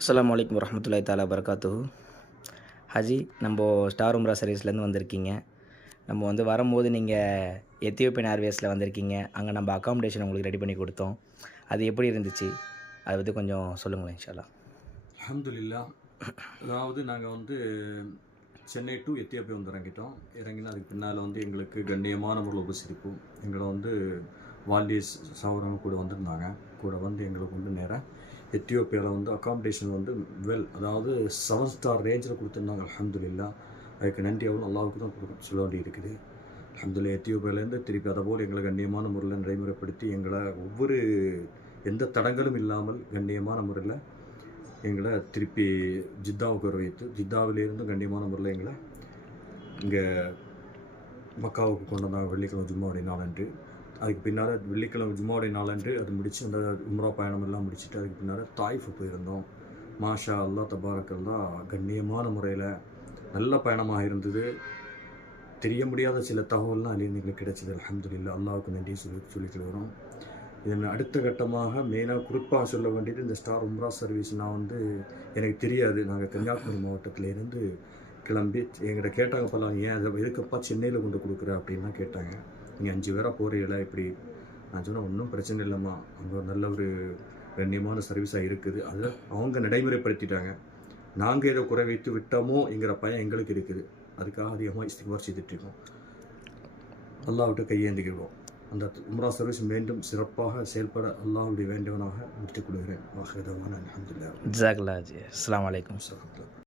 அஸ்ஸலாமு அலைக்கும் வரஹ்மத்துல்லாஹி தஆலா பரகாத்துஹு. ஹாஜி, நம்ம ஸ்டார் உம்ரா சர்வீஸ்லேருந்து வந்திருக்கீங்க. நம்ம வரும்போது நீங்கள் எத்தியோப்பியன் ஏர்வேஸில் வந்திருக்கீங்க. அங்கே நம்ம அக்காமடேஷன் உங்களுக்கு ரெடி பண்ணி கொடுத்தோம். அது எப்படி இருந்துச்சு? அதை பற்றி கொஞ்சம் சொல்லுங்களேன் இன்ஷா அல்லாஹ். அல்ஹம்துலில்லாஹ். அதாவது நாங்கள் சென்னை டு எத்தியோப்பியா இறங்கிட்டோம். இறங்கினா அதுக்கு பின்னால் எங்களுக்கு கண்ணியமான முறையில் உபசரிப்பு. எங்களை வால்டிஸ் சகோதரங்க கூட வந்திருந்தாங்க. கூட எங்களுக்கு நேராக எத்தியோப்பியாவில் அக்காமடேஷன் அதாவது 7 ஸ்டார் ரேஞ்சில் கொடுத்துருந்தாங்க. அல்ஹம்துலில்லாஹ். அதுக்கு நன்றி அல்லாஹ்வுக்கு தான் சொல்ல வேண்டி இருக்குது. அல்ஹம்துலில்லாஹ். எத்தியோப்பியாவிலேருந்து திருப்பி அதேபோல் எங்களை கண்ணியமான முறையில் நடைமுறைப்படுத்தி எங்களை ஒவ்வொரு எந்த தடங்களும் இல்லாமல் கண்ணியமான முறையில் எங்களை திருப்பி ஜித்தாவுக்கு வர வைத்து, ஜித்தாவிலேருந்து கண்ணியமான முறையில் எங்களை இங்கே மக்காவுக்கு கொண்டு வந்தாங்க வெள்ளிக்கிழமை ஜும்மாவுடைய நாளன்று. அதுக்கு பின்னால் வெள்ளிக்கிழமை ஜும்மாவுடைய நாளன்று அது முடித்து அந்த உம்ரா பயணம் எல்லாம் முடிச்சுட்டு அதுக்கு பின்னால் தாய்ஃப் போயிருந்தோம். மாஷா அல்லாஹ் தபாரக்கல்லா, கண்ணியமான முறையில் நல்ல பயணமாக இருந்தது. தெரிய முடியாத சில தகவல்லாம் அதிலேருந்து எங்களுக்கு கிடைச்சிது. அல்ஹம்துலில்லாஹ். அல்லாஹ்வுக்கு நன்றி சொல்லிட்டு வரோம். இதன் அடுத்த கட்டமாக மெயினாக குறிப்பாக சொல்ல வேண்டியது, இந்த ஸ்டார் உம்ரா சர்வீஸ் எனக்கு தெரியாது. நாங்கள் கன்னியாகுமரி மாவட்டத்திலேருந்து கிளம்பி எங்கிட்ட கேட்டாங்க போலாம், ஏன் அதை எதுக்கப்பா சென்னையில் கொண்டு கொடுக்குற அப்படின்லாம் கேட்டாங்க. நீங்கள் 5 பேராக போகிறீங்களா இப்படி? நான் சொன்னேன், ஒன்றும் பிரச்சனை இல்லைம்மா, அங்கே நல்ல ஒரு கண்ணியமான சர்வீஸாக இருக்குது. அதை அவங்க நடைமுறைப்படுத்திட்டாங்க. நாங்கள் ஏதோ குறை வைத்து விட்டோமோங்கிற பயம் எங்களுக்கு இருக்குது. அதுக்காக அதிகமாக இஸ்திக்பார் செய்துட்ருக்கோம். அல்லாஹ்விட்டு கையேந்திக்கிறோம். அந்த உம்ரா சர்வீஸ் மீண்டும் சிறப்பாக செயல்பட அல்லாஹ்வுடைய வேண்டியவனாக முடித்துக் கொள்கிறேன். வாஹிர் தஅவானா அல்ஹம்துலில்லாஹ். ஜஸாக்கல்லாஹ் ஹாஜி. அஸ்ஸலாமு அலைக்கும்.